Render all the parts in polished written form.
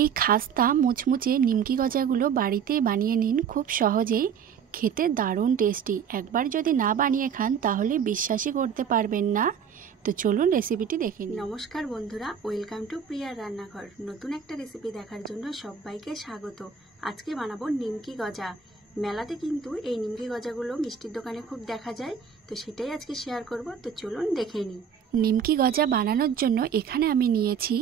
এই খাস্তা মুচমুচে নিমকি গজাগুলো বাড়িতেই বানিয়ে নিন, খুব সহজেই, খেতে দারুণ টেস্টি। একবার যদি না বানিয়ে খান তাহলে বিশ্বাসই করতে পারবেন না। তো চলুন রেসিপিটি দেখে নিন। নমস্কার বন্ধুরা, ওয়েলকাম টু প্রিয়ার রান্নাঘর। নতুন একটা রেসিপি দেখার জন্য সবাইকে স্বাগত। আজকে বানাবো নিমকি গজা। মেলাতে কিন্তু এই নিমকি গজাগুলো মিষ্টির দোকানে খুব দেখা যায়, তো সেটাই আজকে শেয়ার করব। তো চলুন দেখে নিই। নিমকি গজা বানানোর জন্য এখানে আমি নিয়েছি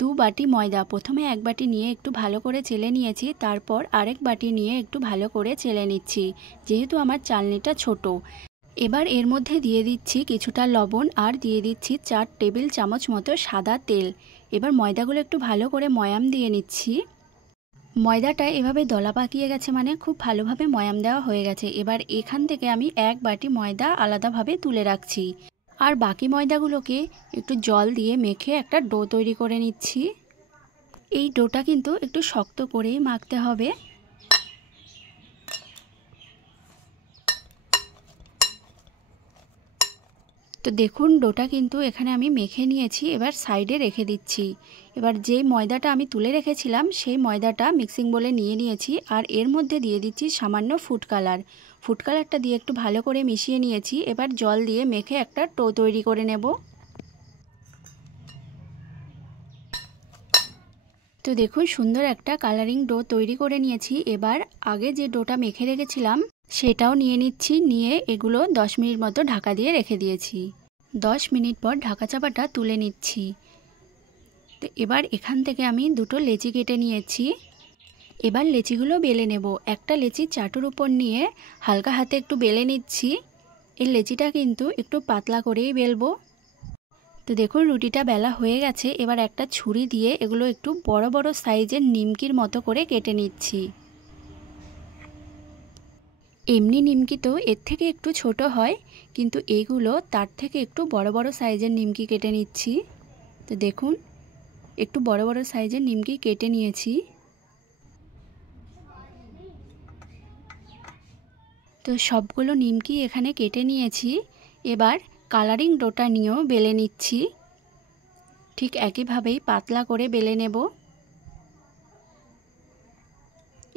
2 বাটি ময়দা। প্রথমে 1 বাটি নিয়ে একটু ভালো করে চেলে নিয়েছি, তারপর আরেক বাটি নিয়ে একটু ভালো করে চেলে নিচ্ছি, যেহেতু আমার চালনিটা ছোট। এবার এর মধ্যে দিয়ে দিচ্ছি কিছুটা লবণ আর দিয়ে দিচ্ছি 4 টেবিল চামচ মতো সাদা তেল। এবার ময়দাগুলো একটু ভালো করে ময়াম দিয়ে নিচ্ছি। ময়দাটা এভাবে দলা পাকিয়ে গেছে, মানে খুব ভালোভাবে ময়াম দেওয়া হয়ে গেছে। এবার এখান থেকে আমি 1 বাটি ময়দা আলাদাভাবে তুলে রাখছি, আর বাকি ময়দাগুলোকে একটু জল দিয়ে মেখে একটা ডো তৈরি করে নিচ্ছি। এই ডোটা কিন্তু একটু শক্ত করেই মাখতে হবে। তো দেখুন, ডোটা কিন্তু এখানে আমি মেখে নিয়েছি। এবার সাইডে রেখে দিচ্ছি। এবার যেই ময়দাটা আমি তুলে রেখেছিলাম সেই ময়দাটা মিক্সিং বোলে নিয়ে নিয়েছি, আর এর মধ্যে দিয়ে দিচ্ছি সামান্য ফুড কালার। ফুড কালারটা দিয়ে একটু ভালো করে মিশিয়ে নিয়েছি। এবার জল দিয়ে মেখে একটা ডো তৈরি করে নেব। তো দেখুন, সুন্দর একটা কালারিং ডো তৈরি করে নিয়েছি। এবার আগে যে ডোটা মেখে রেখেছিলাম সেটাও নিয়ে নিচ্ছি। নিয়ে এগুলো 10 মিনিট মতো ঢাকা দিয়ে রেখে দিয়েছি। 10 মিনিট পর ঢাকা চাপাটা তুলে নিচ্ছি। তো এবার এখান থেকে আমি 2টো লেচি কেটে নিয়েছি। এবার লেচিগুলো বেলে নেব। একটা লেচি চাটুর উপর নিয়ে হালকা হাতে একটু বেলে নিচ্ছি। এই লেচিটা কিন্তু একটু পাতলা করেই বেলবো। তো দেখুন, রুটিটা বেলা হয়ে গেছে। এবার একটা ছুরি দিয়ে এগুলো একটু বড় বড় সাইজের নিমকির মতো করে কেটে নিচ্ছি। এমনি নিমকি তো এর থেকে একটু ছোট হয়, কিন্তু এইগুলো তার থেকে একটু বড় বড় সাইজের নিমকি কেটে নিচ্ছি। তো দেখুন, একটু বড় বড় সাইজের নিমকি কেটে নিয়েছি। তো সবগুলো নিমকি এখানে কেটে নিয়েছি। এবার কালারিং ডোটা নিয়েও বেলে নিচ্ছি। ঠিক একইভাবেই পাতলা করে বেলে নেব।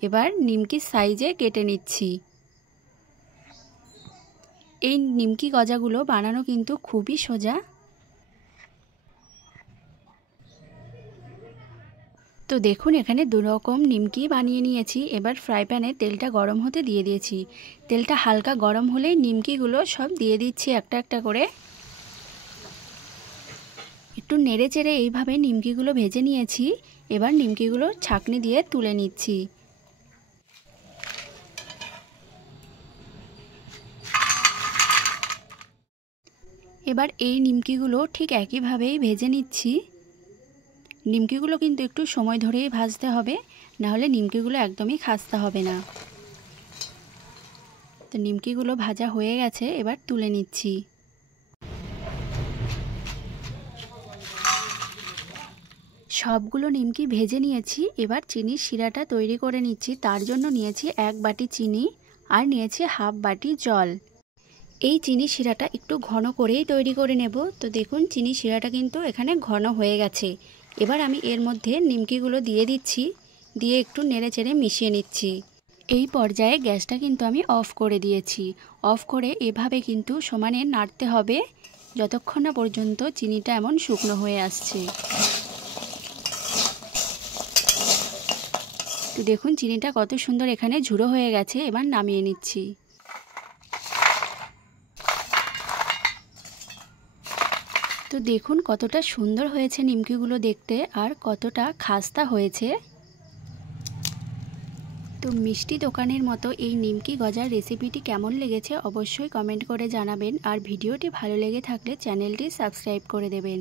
এবার নিমকির সাইজে কেটে নিচ্ছি। এই নিমকি গজাগুলো বানানো কিন্তু খুবই সোজা। তো দেখুন, এখানে 2 রকম নিমকি বানিয়ে নিয়েছি। এবার ফ্রাই প্যানে তেলটা গরম হতে দিয়ে দিয়েছি। তেলটা হালকা গরম হলেই নিমকিগুলো সব দিয়ে দিচ্ছি একটা একটা করে। একটু নেড়ে চেড়ে এইভাবে নিমকিগুলো ভেজে নিয়েছি। এবার নিমকিগুলো ছাঁকনি দিয়ে তুলে নিচ্ছি। এবার এই নিমকিগুলো ঠিক একইভাবেই ভেজে নিচ্ছি। নিমকিগুলো কিন্তু একটু সময় ধরেই ভাজতে হবে, নাহলে নিমকিগুলো একদমই খাস্তা হবে না। তো নিমকিগুলো ভাজা হয়ে গেছে, এবার তুলে নিচ্ছি। সবগুলো নিমকি ভেজে নিয়েছি। এবার চিনির শিরাটা তৈরি করে নিচ্ছি। তার জন্য নিয়েছি 1 বাটি চিনি আর নিয়েছি হাফ বাটি জল। এই চিনি শিরাটা একটু ঘন করেই তৈরি করে নেব। তো দেখুন, চিনি শিরাটা কিন্তু এখানে ঘন হয়ে গেছে। এবার আমি এর মধ্যে নিমকিগুলো দিয়ে দিচ্ছি, দিয়ে একটু নেড়ে চেড়ে মিশিয়ে নিচ্ছি। এই পর্যায়ে গ্যাসটা কিন্তু আমি অফ করে দিয়েছি। অফ করে এভাবে কিন্তু সমানে নাড়তে হবে যতক্ষণ না পর্যন্ত চিনিটা এমন শুকনো হয়ে আসছে। তো দেখুন, চিনিটা কত সুন্দর এখানে ঝুড়ো হয়ে গেছে। এবার নামিয়ে নিচ্ছি। তো দেখুন কতটা সুন্দর হয়েছে নিমকিগুলো দেখতে, আর কতটা খাস্তা হয়েছে। তো মিষ্টি দোকানের মতো এই নিমকি গজার রেসিপিটি কেমন লেগেছে অবশ্যই কমেন্ট করে জানাবেন, আর ভিডিওটি ভালো লেগে থাকলে চ্যানেলটি সাবস্ক্রাইব করে দেবেন।